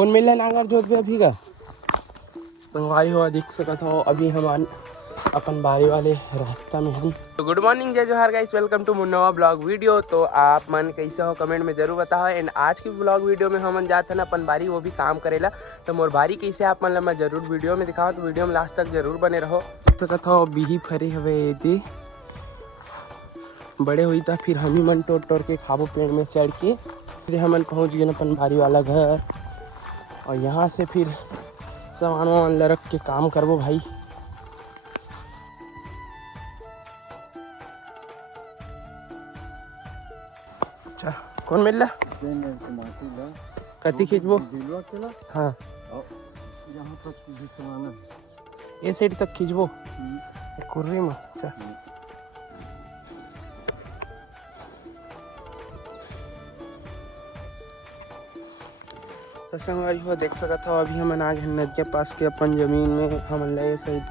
कौन मिले नागर जोत पे अभी का संगवारी हुआ दिख सकता हो। अभी हम अपन बारी वाले रास्ता में हम। तो good morning, Jai Johar guys, welcome to Munnawa blog video. तो आप मन कैसे हो कमेंट में जरूर बताओ। एंड आज की ब्लॉग वीडियो में हम जाते हैं अपन बारी, वो भी काम करेला। तो मोर बारी कैसे आप मन मैं जरूर वीडियो में दिखाऊँ, तो वीडियो में लास्ट तक जरूर बने रहो। सकता हो बिही फरे हवे ये बड़े हुई था, फिर हम ही मन तोड़ तोड़ के खाबो पेड़ में चढ़ के। फिर हम पहुँच गए अपन बारी वाला घर, और यहाँ से फिर सामान वामान रख के काम करबो भाई। अच्छा कौन मिल रहा कति खींचबो? हाँ ये साइड तक खींचबो कुर्री में। अच्छा तो संगवारी हो देख सकता हो, अभी हम आ गए नदी के पास के अपन जमीन में। हम ये साइड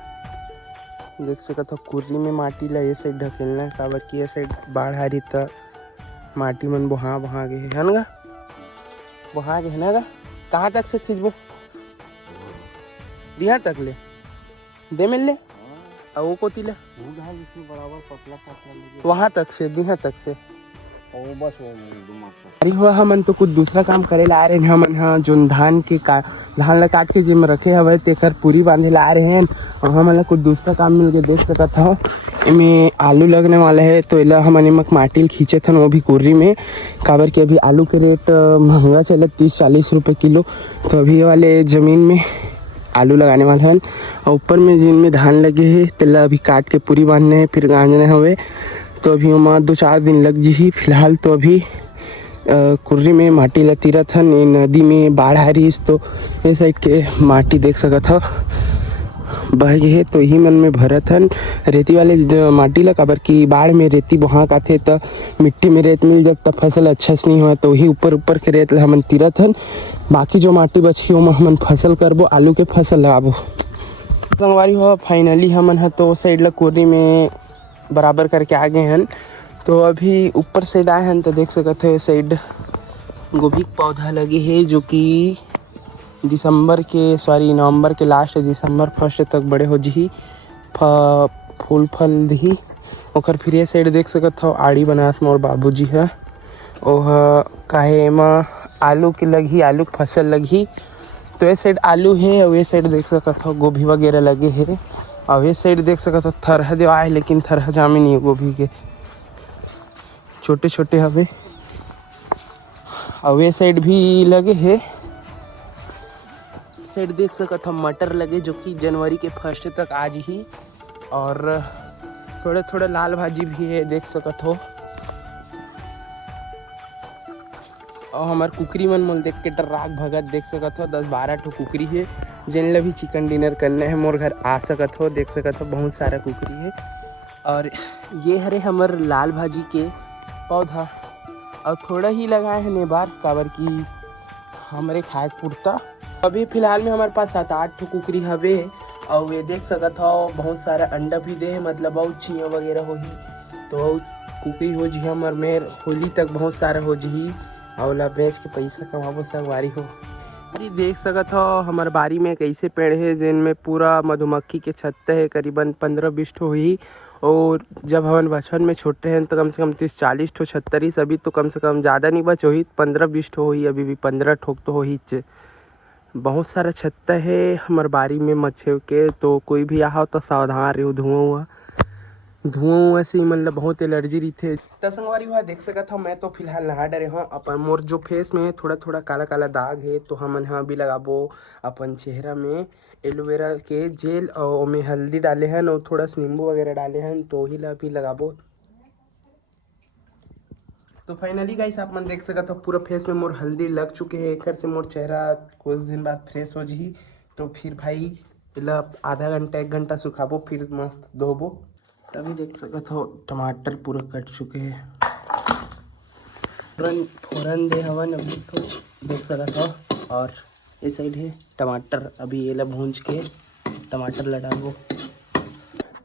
देख सकता हो कुर्री में माटी ला ये साइड ढकेलना है, काबर की ये साइड बाढ़ आ रही था, माटी मन बहा गए है ना, बहा गए है ना। कहाँ तक से खींचबो? दिहा तक ले दे मिल ले और वो कोती ले बराबर पतला वहाँ तक से दिहा तक से बस अरे हुआ। हमन तो कुछ दूसरा काम करे ला आ रहे हैं। हमन हाँ जो धान ला काट के जिम रखे हवे तेकर पूरी बांधे ला आ रहे हैं, और हमन कुछ दूसरा काम मिल के देख सकत हो। इमें आलू लगने वाला है, तो इला हमन इमक माटी खींचे थे, वो भी कुर्री में। काबर के अभी आलू के रेट महंगा चले 30-40 रुपये किलो। तो अभी वाले जमीन में आलू लगाने वाले हैं, और ऊपर में जिनमें धान लगे है तेला अभी काट के पूरी बांधने हैं, फिर गांजने हवे। तो अभी वहाँ 2-4 दिन लग जी। फिलहाल तो अभी कुर्री में माटी लतीरत हन। नदी में बाढ़ आ रही, तो ये साइड के माटी देख सकत हो बह गए है, तो यही मन में भरत हन रेती वाले माटी ला। काबर की बाढ़ में रेती बहा आथे, तो मिट्टी में रेत मिल जब तब फसल अच्छा से नहीं हो, तो वही ऊपर के रेत ला हमन तीरत हन। बाकी जो माटी बची ओमा हमन फसल करबो, आलू के फसल लगाबो। संगवारी हो फाइनली हमन है तो साइड ला कुर्री में बराबर करके आ गए हैं। तो अभी ऊपर साइड आए हैं, तो देख सकते हो साइड गोभी का पौधा लगे है, जो कि नवंबर के लास्ट दिसंबर फर्स्ट तक बड़े हो जी, फूल फल दी। और फिर ये साइड देख सकते हो आड़ी बनात मोर बाबूजी है, ओह काहे एमा आलू की लगी, आलू की फसल लगी। तो ये साइड आलू है, और ये साइड देख सकते हो गोभी वगैरह लगे है। और ये साइड देख सकते हो थरहा देवा है, लेकिन थरहा जामे नहीं है, गोभी के छोटे छोटे हवे। और ये साइड भी लगे है, साइड देख सकत हम मटर लगे, जो कि जनवरी के फर्स्ट तक आज ही। और थोड़े थोड़े लाल भाजी भी है देख सकत हो। और हमार कुकरी मन देख के राग भगत देख सकत हो, 10-12 ठो कुकरी है, जिन ला भी चिकन डिनर करने है मोर घर आ सकत हो। देख सकत हो बहुत सारा कुकरी है। और ये हरे हमार लाल भाजी के पौधा, और थोड़ा ही लगाए हैं नेबार, काबर की हमारे खाए पुरता। अभी फिलहाल में हमारे पास 7-8 ठो कुकरी हवे, और ये देख सकत हो बहुत सारा अंडा भी दे है, मतलब और चिया वगैरह हो ही, तो कुकरी हो जी हमार मेर होली तक बहुत सारा हो जी, और ला बेच के पैसा कमाबो संगवारी हो। अरे देख सकत हो हमारे बारी में कैसे पेड़ है, जिनमें पूरा मधुमक्खी के छत्ते है, करीबन 15-20 ठो ही। और जब हम बचपन में छोटे हैं तो कम से कम 30-40 ठो छत्तरी, अभी तो कम से कम ज़्यादा नहीं बच हो ही, 15-20 ठो हो ही, अभी भी 15 ठोक तो हो ही। बहुत सारा छत्ता है हमारे बारी में मच्छर के, तो कोई भी आओ तो सावधान रहो। धुआं से मतलब बहुत एलर्जी रही थे। तो संगवारी हुआ देख सकता हूँ, मैं तो फिलहाल नहा डरे हूँ। अपन मोर जो फेस में थोड़ा थोड़ा काला काला दाग है, तो हम यहाँ भी लगाबो अपन चेहरा में एलोवेरा के जेल, और में हल्दी डाले हैं और थोड़ा सा नींबू वगैरह डाले हैं, तो ही ला भी लगाबो। तो फाइनली गाइस आप मन देख सकते हो पूरा फेस में मोर हल्दी लग चुके हैं। एक से मोर चेहरा कुछ दिन बाद फ्रेश हो जी। तो फिर भाई आधा घंटा 1 घंटा सुखाबो, फिर मस्त धोबो। तभी देख सकते हो टमाटर पूरा कट चुके हैं, फोरन दे हवन अभी तो देख सकते हो। और ये साइड है टमाटर, अभी ये ला भूंज के टमाटर लडाबो।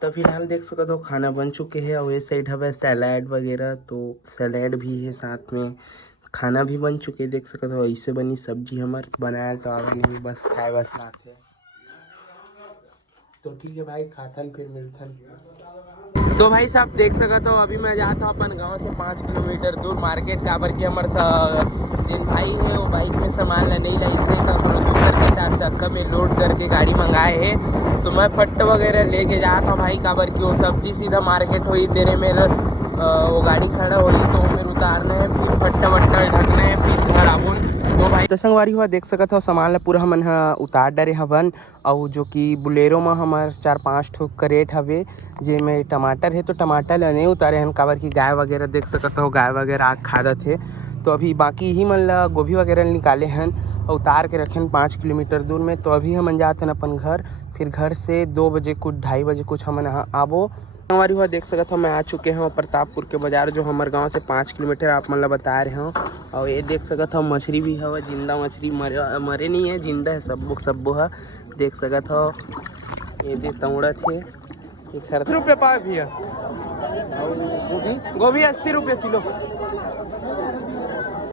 तो फिलहाल देख सकते हो खाना बन चुके हैं, और ये साइड है सैलाड वगैरह, तो सैलाड भी है साथ में, खाना भी बन चुके देख सकते हो। ऐसे बनी सब्जी हमार बनाया तो आवा नहीं बस खाए बस आते। तो ठीक है भाई खाथन फिर मिलथन। तो भाई साहब देख सकते हो अभी मैं जाता हूँ अपन गांव से 5 किलोमीटर दूर मार्केट काबर की हमारे जिन भाई है वो बाइक में सामान ला नहीं ला इसलिए प्रोड्यूसर का 4 चक्का में लोड करके गाड़ी मंगाए है। तो मैं फट्ट वगैरह लेके जाता हूँ भाई काबर की वो सब्जी सीधा मार्केट हुई तेरे मेरे वो गाड़ी खड़ा हुई तो फिर उतारना है फिर फट्टा वट्टा ढकना है फिर घर आबुन। तो भाई तो संगवारी हुआ देख सकत हो सामान ला पूरा हमन उतार डरे हवन और जो कि बुलेरो में हमार 4-5 ठो करेट हवे जेमे टमाटर है। तो टमाटर ला नहीं उतारे हन काबर की गाय वगैरह देख सकत हो गाय वगैरह आग खादत है। तो अभी बाकी ही मन ला गोभी वगैरह निकाले हन और उतार के रखे 5 किलोमीटर दूर में। तो अभी हम जाते हैं अपन घर फिर घर से 2 बजे कुछ 2:30 बजे कुछ हमन यहाँ आबो। हमारी हुआ देख सकत हो मैं आ चुके हैं प्रतापपुर के बाजार जो हमारे गांव से 5 किलोमीटर आप मन ला बता रहे हो। और ये देख सकत हो मछली भी है जिंदा मछली मरे नहीं है जिंदा है सब है देख सकत हो। ये दे तौड़ा थे 30 रुपये पाव भी है। गोभी 80 रुपये किलो।